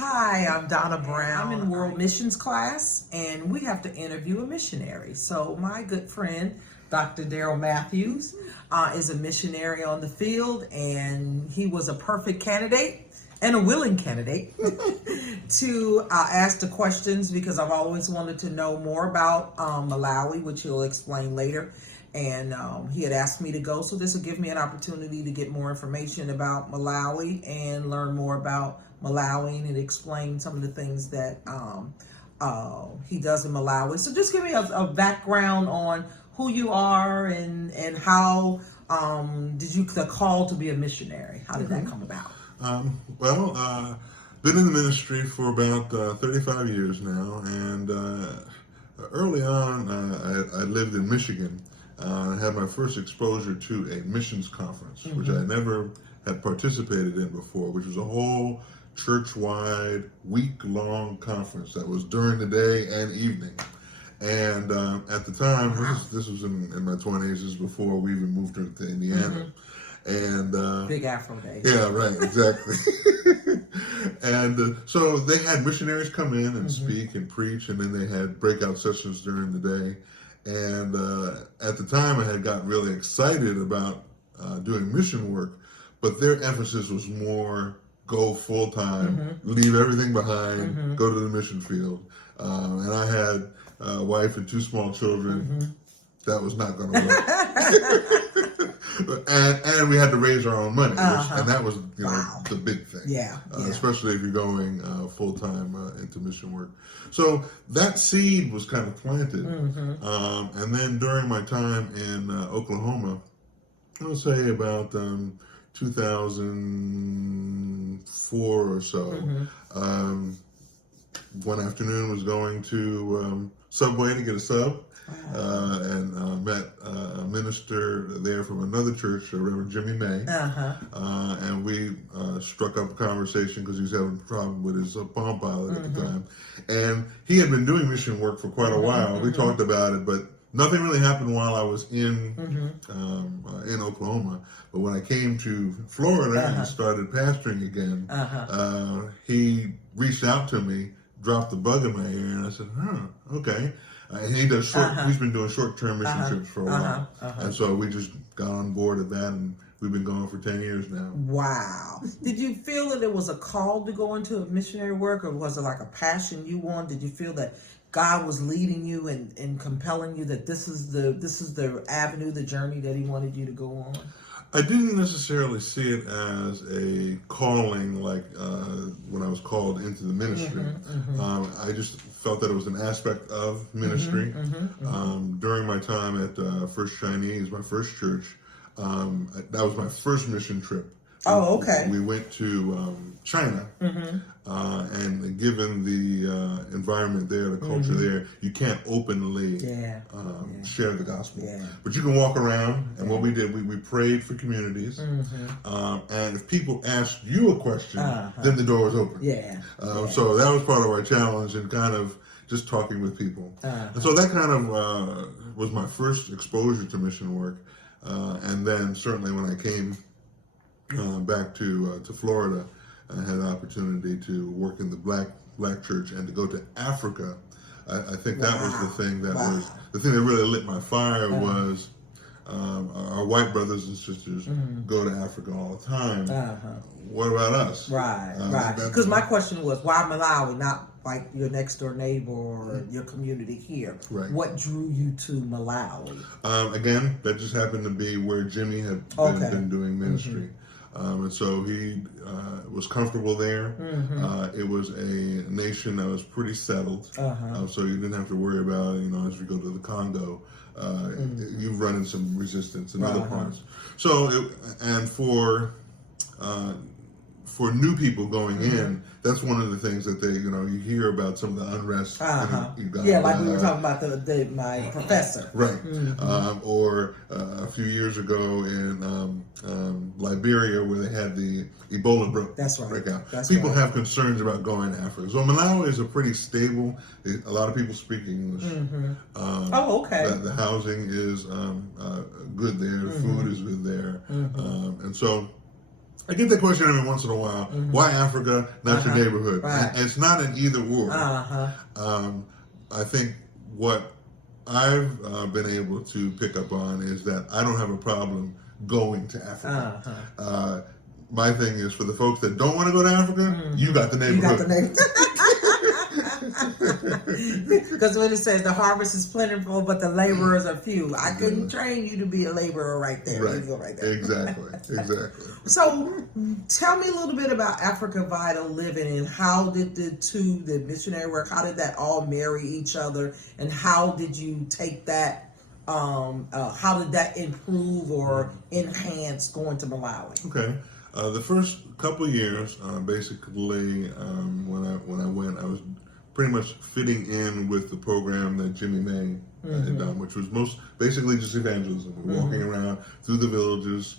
Hi, I'm Donna Brown. I'm in World Missions class, and we have to interview a missionary. So my good friend, Dr. Darryl Matthews, is a missionary on the field, and he was a perfect candidate and a willing candidate to ask the questions because I've always wanted to know more about Malawi, which he'll explain later. And he had asked me to go, so this will give me an opportunity to get more information about Malawi and learn more about Malawi and explain some of the things that he does in Malawi. So just give me a background on who you are and how did you the call to be a missionary? How did that come about? Been in the ministry for about 35 years now, and early on I lived in Michigan. I had my first exposure to a missions conference, which I never had participated in before, which was a whole church-wide, week-long conference that was during the day and evening. And at the time, this was in my 20s, this is before we even moved to Indiana. And Big Afro days. Yeah, right, exactly. And so they had missionaries come in and speak and preach, and then they had breakout sessions during the day. And at the time, I had got really excited about doing mission work, but their emphasis was more go full time, leave everything behind, go to the mission field. And I had a wife and two small children. That was not going to work. and we had to raise our own money, and that was the big thing. Yeah. Especially if you're going full time into mission work. So that seed was kind of planted, and then during my time in Oklahoma, I would say about 2004 or so. One afternoon was going to Subway to get a sub. And met a minister there from another church, Reverend Jimmy May, and we struck up a conversation because he was having a problem with his Palm Pilot at the time, and he had been doing mission work for quite a while. We talked about it, but nothing really happened while I was in Oklahoma. But when I came to Florida and started pastoring again, he reached out to me, dropped the bug in my ear, and I said, okay. And he does he's been doing short-term mission trips for a while. And so we just got on board at that, and we've been going for 10 years now. Wow. Did you feel that it was a call to go into missionary work, or was it like a passion you wanted? Did you feel that God was leading you and compelling you that this is the avenue, the journey that he wanted you to go on? I didn't necessarily see it as a calling like when I was called into the ministry. I just felt that it was an aspect of ministry. During my time at First Chinese, my first church, that was my first mission trip. Oh, okay. We went to China, and given the environment there, the culture there, you can't openly share the gospel. But you can walk around, and what we did, we prayed for communities, and if people asked you a question, then the door was open. So that was part of our challenge and kind of just talking with people. And so that kind of was my first exposure to mission work. And then certainly when I came back to Florida, I had an opportunity to work in the black church and to go to Africa. I think that was the thing that was the thing that really lit my fire. Was our white brothers and sisters go to Africa all the time. What about us? Right. Because my question was, why Malawi, not like your next door neighbor or your community here? Right. What drew you to Malawi? Again, that just happened to be where Jimmy had been doing ministry. And so he was comfortable there. It was a nation that was pretty settled, so you didn't have to worry about, as we go to the Congo, you run into some resistance in other parts. So, and for new people going in, that's one of the things that they, you hear about some of the unrest. Like we were talking about my professor. Right. Or a few years ago in Liberia, where they had the Ebola breakout. People have concerns about going to Africa. So Malawi is a pretty stable, a lot of people speak English. The housing is good there, the food is good there. And so I get that question every once in a while. Why Africa, not your neighborhood? Right. And it's not an either or. I think what I've been able to pick up on is that I don't have a problem going to Africa. My thing is, for the folks that don't want to go to Africa, you got the neighborhood. Because when it says the harvest is plentiful, but the laborers are few, I couldn't train you to be a laborer right there. Right. You go right there. Exactly. So, tell me a little bit about Africa Vital Living, and how did the missionary work, how did that all marry each other, and how did you take that, how did that improve or enhance going to Malawi? Okay. The first couple of years, basically, when I went, I was pretty much fitting in with the program that Jimmy May had done, which was basically just evangelism. We're walking around through the villages,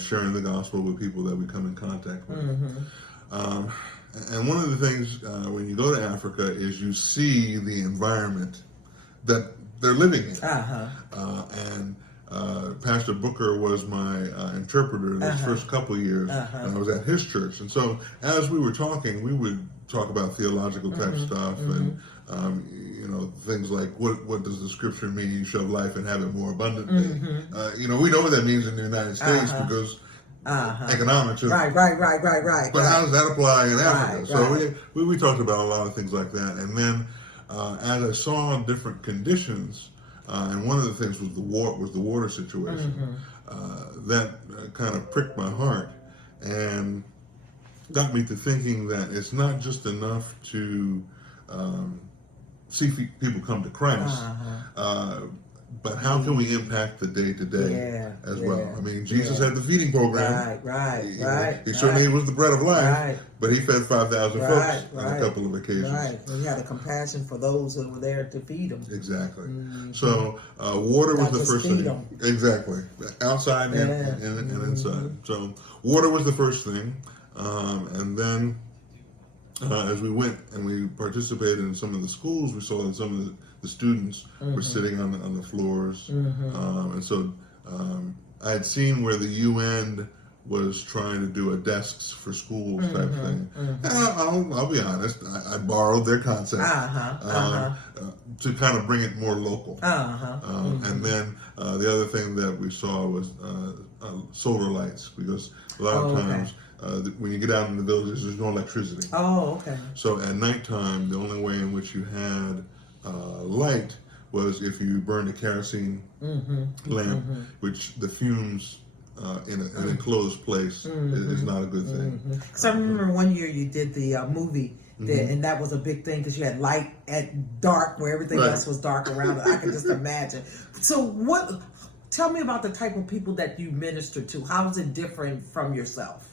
sharing the gospel with people that we come in contact with. And one of the things when you go to Africa is you see the environment that they're living in. And Pastor Booker was my interpreter this first couple of years, and I was at his church. And so as we were talking, we would talk about theological type stuff and things like what does the scripture mean? You shall have life and have it more abundantly. We know what that means in the United States because economics. Right. But how does that apply in Africa? So we talked about a lot of things like that. And then as I saw different conditions, and one of the things was the water situation. That kind of pricked my heart and got me to thinking that it's not just enough to see people come to Christ, but how can we impact the day-to-day as well? I mean, Jesus had the feeding program. He certainly was the bread of life, but he fed 5,000 folks on a couple of occasions. He had a compassion for those who were there to feed them. Exactly. So water was the first thing. Exactly. Outside and inside. So water was the first thing. And then as we went and we participated in some of the schools, we saw that some of the students were sitting on the floors. And so I had seen where the UN was trying to do a desks for schools type thing. I'll be honest, I borrowed their concept to kind of bring it more local. And then the other thing that we saw was solar lights, because a lot of times when you get out in the villages, there's no electricity. So at nighttime, the only way in which you had light was if you burned a kerosene lamp, which the fumes in an enclosed place is not a good thing. Because I remember one year you did the movie, and that was a big thing because you had light at dark where everything else was dark around it. I can just imagine. So tell me about the type of people that you minister to. How is it different from yourself?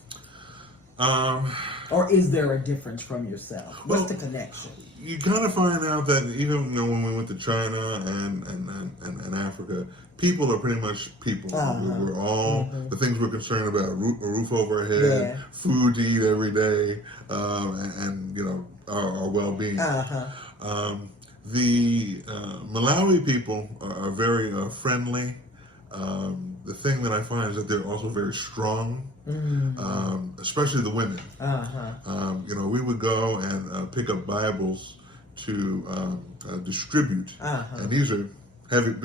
Or is there a difference from yourself? What's the connection? You kind of find out that even when we went to China and Africa, people are pretty much people. We're all the things we're concerned about: a roof over our head, food to eat every day, and our well-being. The Malawi people are very friendly. The thing that I find is that they're also very strong, especially the women. We would go and pick up Bibles to distribute, and these are heavy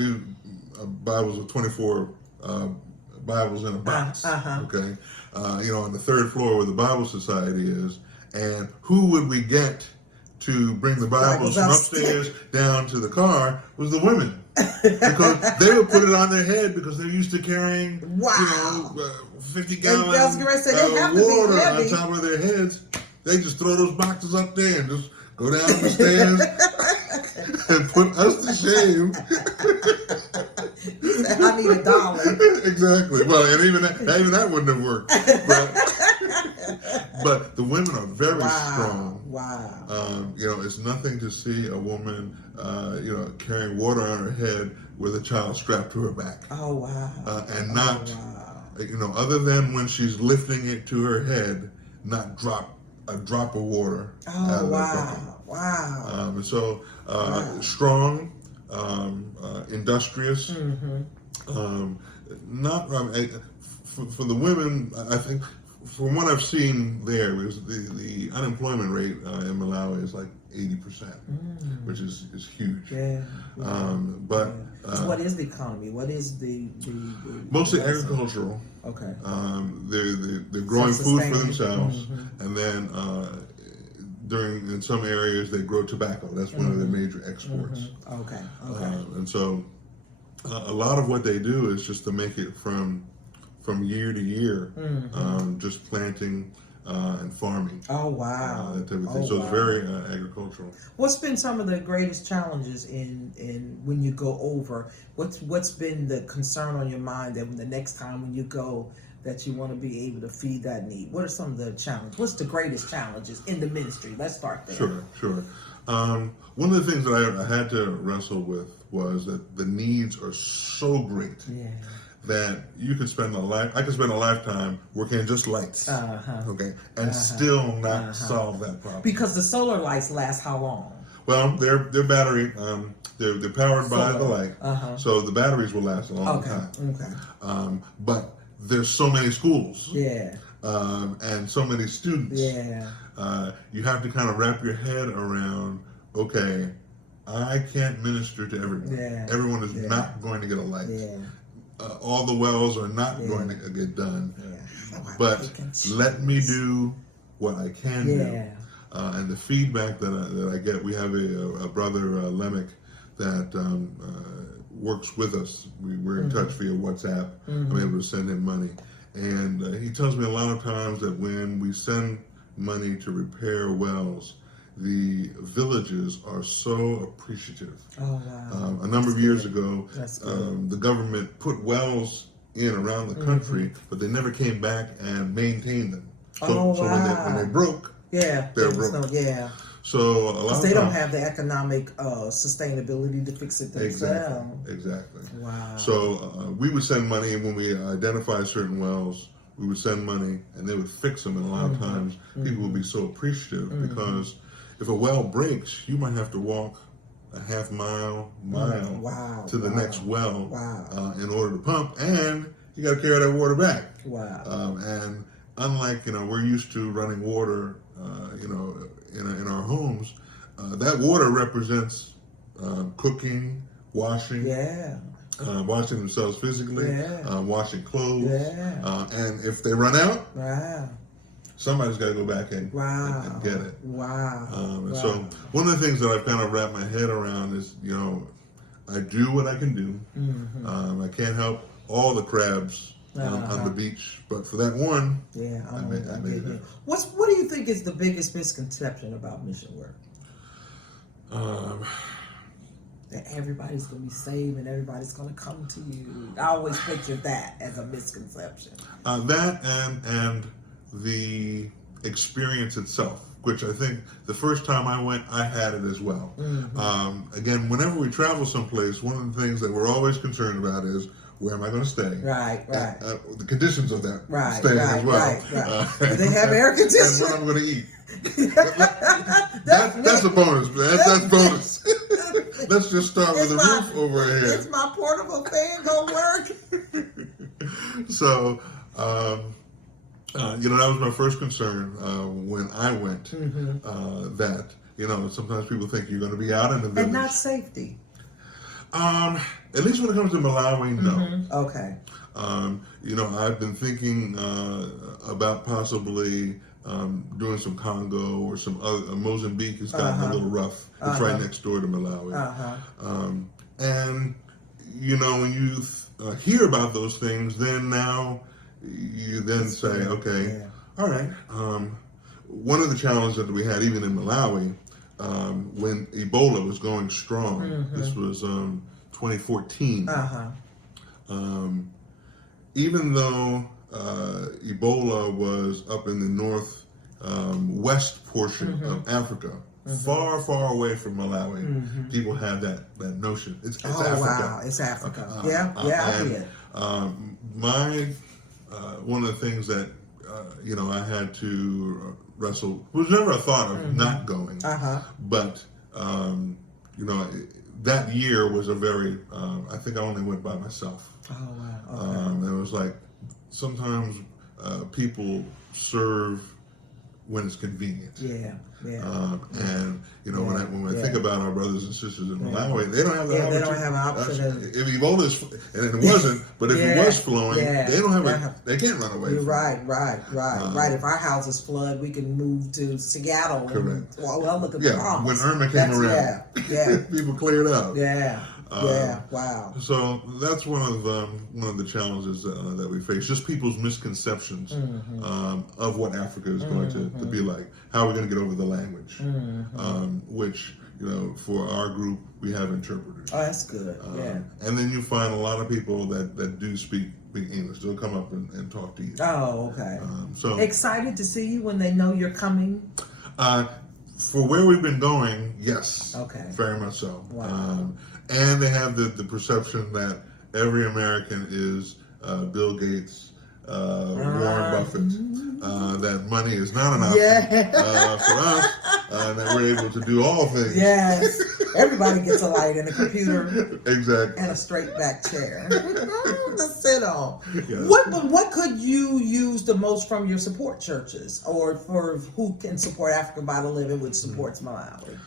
Bibles with 24 Bibles in a box. Okay, on the third floor where the Bible Society is, and who would we get to bring the Bibles from upstairs down to the car was the women. Because they would put it on their head because they're used to carrying 50 gallons of water on top of their heads. They just throw those boxes up there and just go down the stairs and put us to shame. I need $1. Exactly. Well, and even that wouldn't have worked. But the women are very strong. It's nothing to see a woman, carrying water on her head with a child strapped to her back. And not, other than when she's lifting it to her head, not drop a drop of water out of that bucket. And so strong, industrious. For the women, I think from what I've seen there, because the unemployment rate in Malawi is like 80%, which is huge. Yeah. But so what is the economy? What is the mostly agricultural. Okay. They're growing food for themselves, and then in some areas they grow tobacco. That's one of their major exports. Okay. And so a lot of what they do is just to make it from year to year, just planting and farming. Oh wow! That type of thing. So it's very agricultural. What's been some of the greatest challenges in when you go over? What's been the concern on your mind that the next time when you go that you want to be able to feed that need? What are some of the challenges? What's the greatest challenges in the ministry? Let's start there. Sure. One of the things that I had to wrestle with was that the needs are so great. Yeah. That you could spend I could spend a lifetime working on just lights, okay, and still not solve that problem. Because the solar lights last how long? Well, they're battery, they're powered by the light, so the batteries will last a long time. Okay. But there's so many schools, and so many students. You have to kind of wrap your head around. Okay, I can't minister to everyone. Everyone is not going to get a light. All the wells are not going to get done, but let me do what I can do. And the feedback that I get, we have a brother, Lemick, that works with us. We're in touch via WhatsApp. I'm able to send him money. And he tells me a lot of times that when we send money to repair wells, the villages are so appreciative. Oh, wow. A number of years ago, the government put wells in around the country, but they never came back and maintained them. So, so when they broke, they're broke. So a lot of they don't have the economic sustainability to fix it themselves. Exactly. Wow. So we would send money when we identify certain wells. We would send money, and they would fix them. And a lot of times, people would be so appreciative because if a well breaks, you might have to walk a half mile to the next well in order to pump, and you got to carry that water back. And unlike we're used to running water, in our homes, that water represents cooking, washing. Washing themselves physically, washing clothes, and if they run out, somebody's got to go back and get it. So one of the things that I've kind of wrapped my head around is, I do what I can do. I can't help all the crabs on the beach, but for that one, I made it. What do you think is the biggest misconception about mission work? That everybody's going to be saved and everybody's going to come to you. I always picture that as a misconception. That and the experience itself, which I think the first time I went, I had it as well. Again, whenever we travel someplace, one of the things that we're always concerned about is, where am I going to stay? The conditions of that stay as well. Do they have air conditioning? And what I'm going to eat. That's a bonus, man. That's bonus. Let's just start with a roof over here. Is my portable fan gonna work? So, that was my first concern when I went. That sometimes people think you're going to be out in the village and not safety. At least when it comes to Malawi, no. Okay. I've been thinking about possibly doing some Congo or some other. Mozambique has gotten a little rough. It's right next door to Malawi. And when you hear about those things, then now you then say, okay, all right. One of the challenges that we had, even in Malawi, when Ebola was going strong, this was 2014. Even though Ebola was up in the north west portion of Africa, far, far away from Malawi, people have that notion. It's Africa. Wow, it's Africa. I hear it. One of the things that I had to wrestle was never a thought of not going, but that year was a very. I think I only went by myself. Oh wow! Okay. And it was like sometimes people serve when it's convenient. Yeah. And when I think about our brothers and sisters in Malawi, they don't have that option. They don't have an option. If Ebola is, and it wasn't, but if it was flowing, they don't have they can't run away. You're right. If our houses flood, we can move to Seattle. Correct. Look at the problems. When Irma came around, people cleared out. Wow. So that's one of the challenges that we face. Just people's misconceptions of what Africa is going to be like. How are we going to get over the language? Which for our group we have interpreters. Oh, that's good. And then you find a lot of people that do speak English. They'll come up and talk to you. Oh, okay. So excited to see you when they know you're coming. For where we've been going, yes. Okay. Very much so. Wow. And they have the perception that every American is Bill Gates, Warren Buffett, that money is not an option for us, that we're able to do all things. Yes. Everybody gets a light and a computer. Exactly. And a straight back chair to sit on. Yes. What could you use the most from your support churches, or for who can support Africa by the Living, which supports Malawi?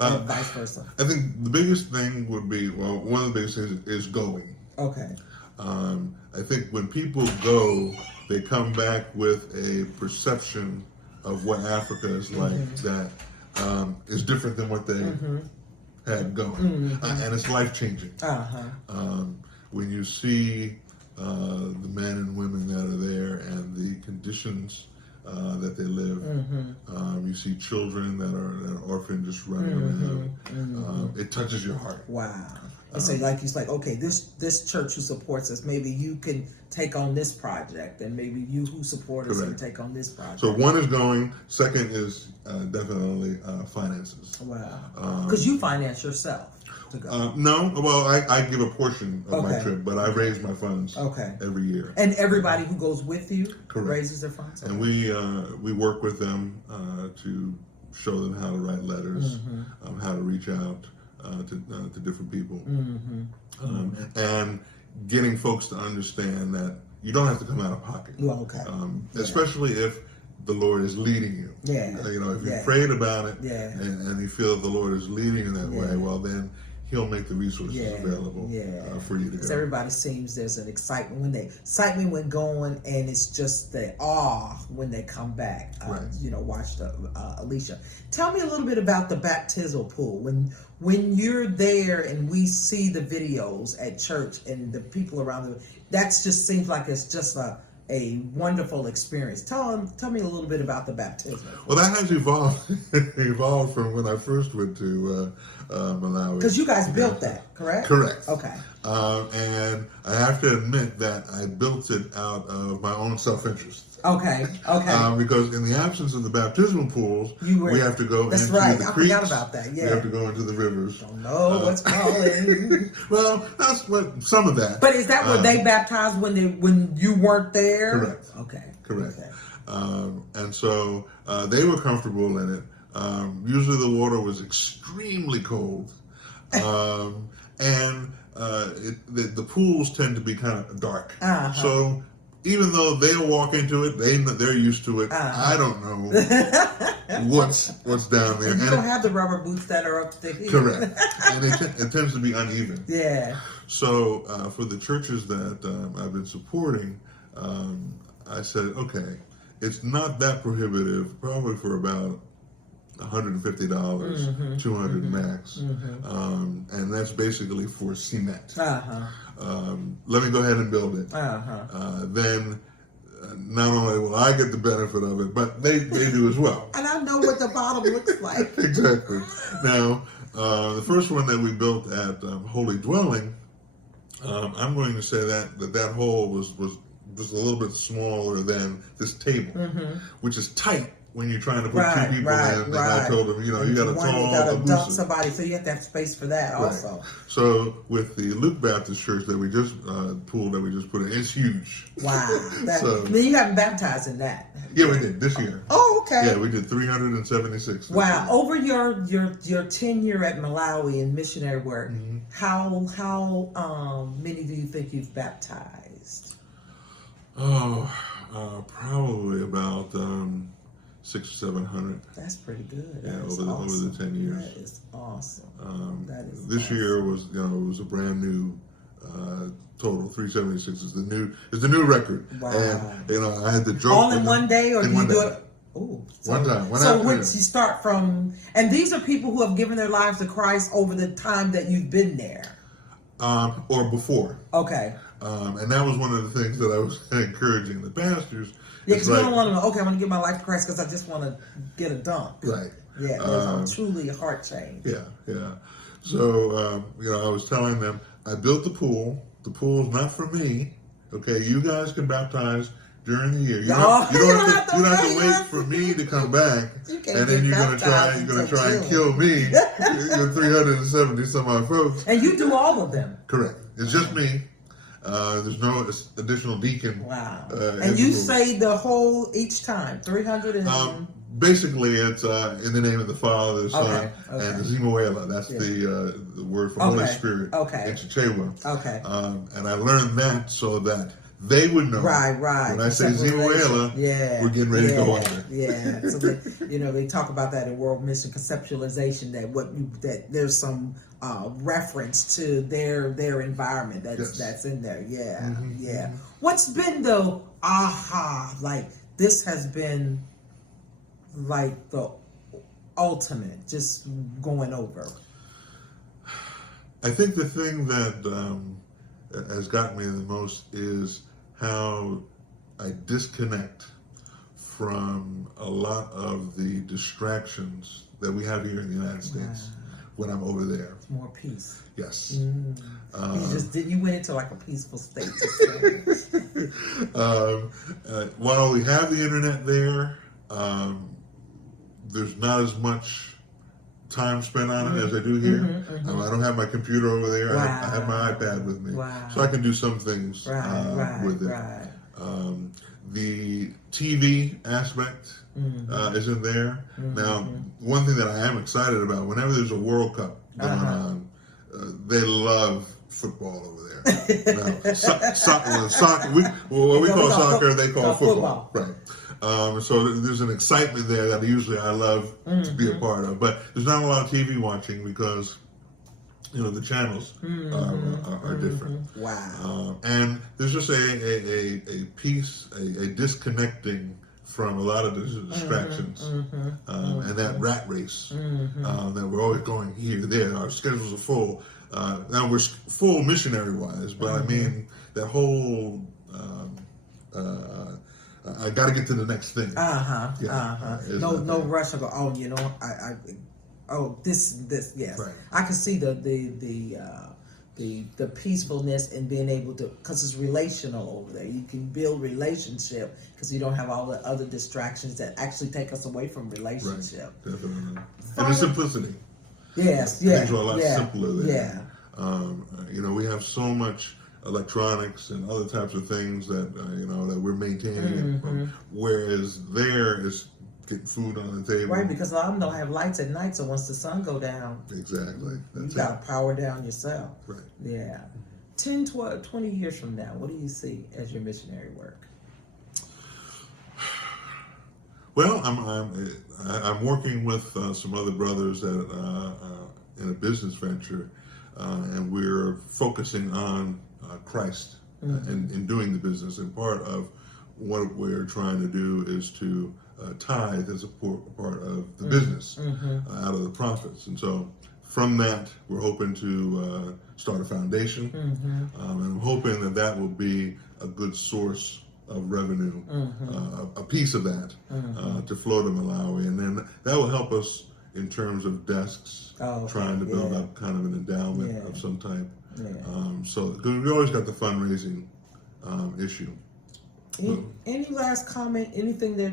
And vice versa. I think the biggest thing would be, one of the biggest things is going. Okay. I think when people go, they come back with a perception of what Africa is like that is different than what they had going. And it's life-changing. When you see the men and women that are there and the conditions that they live. You see children that are orphaned just running around. It touches your heart. Wow. And so okay, this church who supports us, maybe you can take on this project, and maybe you who support us can take on this project. So one is going. Second is definitely finances. Wow. Because you finance yourself. No, well, I give a portion of my trip, but I raise my funds every year. And everybody who goes with you raises their funds? And we work with them to show them how to write letters, how to reach out to different people. And getting folks to understand that you don't have to come out of pocket. Especially if the Lord is leading you. If you prayed about it and you feel that the Lord is leading you that way, well then He'll make the resources available for you to go. So everybody seems there's an excitement when going, and it's just the awe when they come back. Watch Alicia. Tell me a little bit about the baptismal pool. When you're there and we see the videos at church and the people around that just seems like it's just a wonderful experience. Tell me a little bit about the baptism. Well, that has evolved from when I first went to Malawi. Because you guys built that, correct? Correct. Okay. And I have to admit that I built it out of my own self-interest. Okay. Because in the absence of the baptismal pools, we have to go into the creeks. I forgot about that. Yeah. We have to go into the rivers. Don't know what's calling. Well, that's some of that. But is that where they baptized when you weren't there? Correct. Okay. Correct. Okay. And so they were comfortable in it. Usually the water was extremely cold, and the pools tend to be kind of dark. So even though they'll walk into it, they're used to it. I don't know what's down there. And you don't have the rubber boots that are up there. Correct. And it tends to be uneven. Yeah. So for the churches that I've been supporting, I said, okay, it's not that prohibitive, probably for about $150, $200 max, and that's basically for cement. Let me go ahead and build it. Then not only will I get the benefit of it, but they do as well. And I know what the bottom looks like. Exactly. Now, the first one that we built at Holy Dwelling, I'm going to say that hole was just a little bit smaller than this table, which is tight when you're trying to put two people in. And I told them, you got to dump somebody, so you have to have space for that also. So with the Luke Baptist Church that we just pool that we just put in, it's huge. Wow. Then you haven't baptized in that. Yeah, we did this year. Oh, okay. Yeah, we did 376. Wow. Over your tenure at Malawi in missionary work, how many do you think you've baptized? Oh, Probably about 600 or 700. That's pretty good. Yeah, That over the 10 years. That is awesome. This year was it was a brand new total. 376 is the new record. Wow. And I had the joke. All in one day, or do you do it? Ooh, one time. So you start from, and these are people who have given their lives to Christ over the time that you've been there. Or before. Okay. And that was one of the things that I was encouraging the pastors. Yeah, because you don't want to go, okay, I'm going to give my life to Christ because I just want to get a dunk. Right. Yeah, there's truly a heart change. Yeah. So, I was telling them, I built the pool. The pool's not for me. Okay, you guys can baptize during the year. You don't have to wait for me to come back, and then you're going to try and kill me. You're 370 some odd folks. And you do all of them. Correct. It's just me. There's no additional deacon. Wow. And you say the whole each time, 300 and... Basically, it's in the name of the Father, the Son, and the Zimuela. That's the word for Holy Spirit. Okay. And Chichewa. Okay. And I learned that so that they would know. Right. When I say Zimuela, we're getting ready to go under. Yeah. So they talk about that in World Mission conceptualization, that there's some reference to their environment that's in there. Yeah. Mm-hmm. Yeah. What's been the aha? Like, this has been like the ultimate, just going over. I think the thing that has gotten me the most is how I disconnect from a lot of the distractions that we have here in the United States when I'm over there. More peace. Yes. You went into like a peaceful state. While we have the internet there, there's not as much time spent on it as I do here. I don't have my computer over there. I have my iPad with me. So I can do some things with it. The TV aspect isn't there. Now, one thing that I am excited about, whenever there's a World Cup going on, they love football over there. Now, soccer, what we call soccer, they call football. Right. So there's an excitement there that usually I love to be a part of. But there's not a lot of TV watching because, the channels are different. Wow. And there's just a piece, a disconnecting from a lot of the distractions and that rat race that we're always going here, there. Our schedules are full. Now we're full missionary-wise, but I mean that whole... I got to get to the next thing. No rush. I go. This. Yes. Right. I can see the peacefulness and being able to, because it's relational over there. You can build relationship because you don't have all the other distractions that actually take us away from relationship. Right. Definitely. And the simplicity. Yes. Things are a lot simpler there. We have so much electronics and other types of things that that we're maintaining, whereas there is getting food on the table. Right, because a lot of them don't have lights at night, so once the sun go down, exactly, you got to power down yourself. Right. Yeah. 10, 12, 20 years from now, what do you see as your missionary work? Well, I'm working with some other brothers that in a business venture, and we're focusing on Christ in doing the business. And part of what we're trying to do is to tithe as a part of the business out of the profits. And so from that, we're hoping to start a foundation. And I'm hoping that will be a good source of revenue, a piece of that to flow to Malawi. And then that will help us in terms of desks, trying to build up kind of an endowment of some type. So we always got the fundraising issue. Any last comment, anything that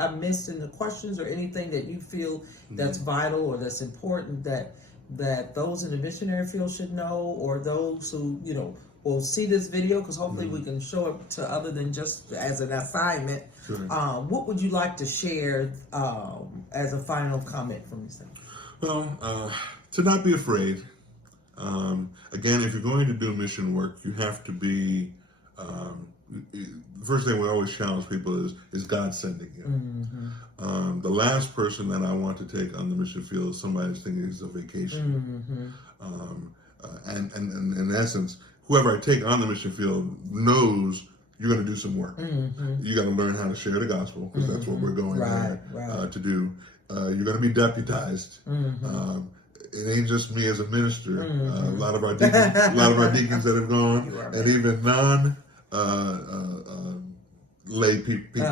I missed in the questions, or anything that you feel that's vital or that's important that those in the missionary field should know, or those who will see this video, because hopefully we can show it to other than just as an assignment. Sure. What would you like to share as a final comment from yourself? Well, to not be afraid. Again, if you're going to do mission work, you have to be the first thing we always challenge people is God sending you. The last person that I want to take on the mission field is somebody who's thinking it's a vacation. And in essence, whoever I take on the mission field knows you're going to do some work. You got to learn how to share the gospel, because that's what we're going there to do. You're going to be deputized. It ain't just me as a minister. A lot of our deacons that have gone, and even lay people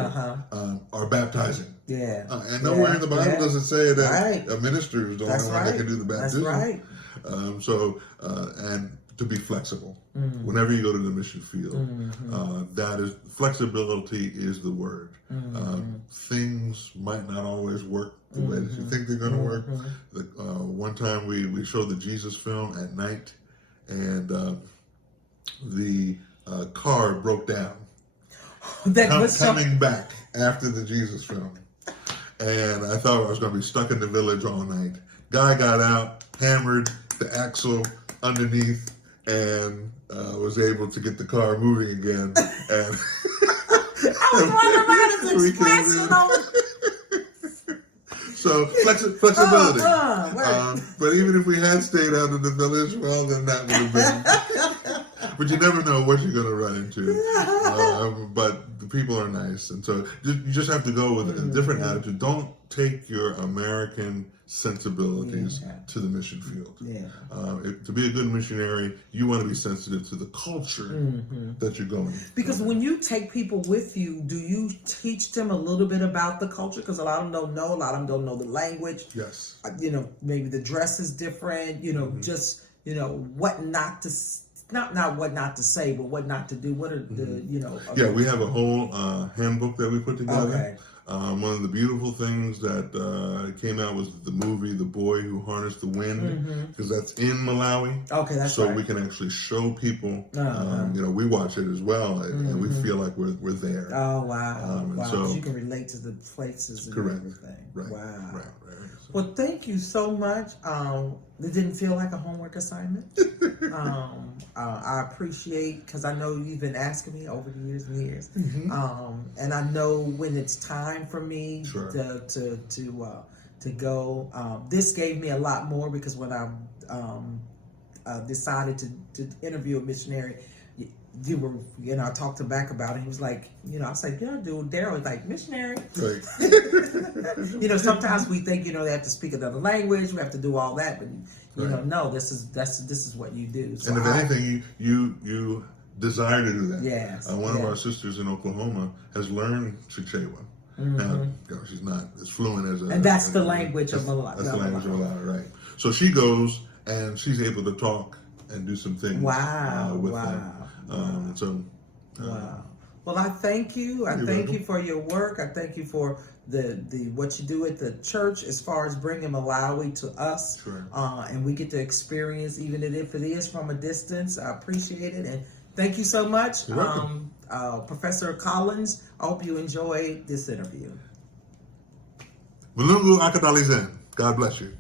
are baptizing. And nowhere in the Bible does it say that ministers don't know when they can do the baptism. That's right. And to be flexible whenever you go to the mission field. That is, flexibility is the word. Things might not always work the way that you think they're going to work. One time we showed the Jesus film at night, and the car broke down. Coming back after the Jesus film. And I thought I was going to be stuck in the village all night. Guy got out, hammered the axle underneath, and was able to get the car moving again. And I was wondering about his expression. So flexibility. But even if we had stayed out in the village, well, then that would have been. But you never know what you're going to run into. But the people are nice, and so you just have to go with a different attitude. Don't take your American sensibilities to the mission field. To be a good missionary, you want to be sensitive to the culture that you're going through. Because when you take people with you, do you teach them a little bit about the culture? Because a lot of them don't know. A lot of them don't know the language. Yes. Maybe the dress is different. Just what not to. Not what not to say, but what not to do. What are the we have a whole handbook that we put together. One of the beautiful things that came out was the movie "The Boy Who Harnessed the Wind," because that's in Malawi. Okay, that's so right. we can actually show people. We watch it as well, and we feel like we're there. Oh wow! Wow! So you can relate to the places and everything. Right. Wow. Right. Well, thank you so much. It didn't feel like a homework assignment. I appreciate, because I know you've been asking me over the years and years, and I know when it's time for me to go. This gave me a lot more, because when I decided to interview a missionary, you were, I talked to him back about it. He was like, I said, dude, Darryl was like, missionary. Right. Sometimes we think, they have to speak another language, we have to do all that, but no, this is what you do. So and if anything, you desire to do that. Yes. One of our sisters in Oklahoma has learned Chichewa. Now, she's not as fluent as and that's the language of Malawi. That's the language of Malawi, right? So she goes and she's able to talk and do some things. With them. Wow. Well, I thank you. I thank you for your work. I thank you for the what you do at the church as far as bringing Malawi to us. And we get to experience, even if it is from a distance. I appreciate it, and thank you so much, Professor Collins. I hope you enjoyed this interview. Mulungu akadalizen. God bless you.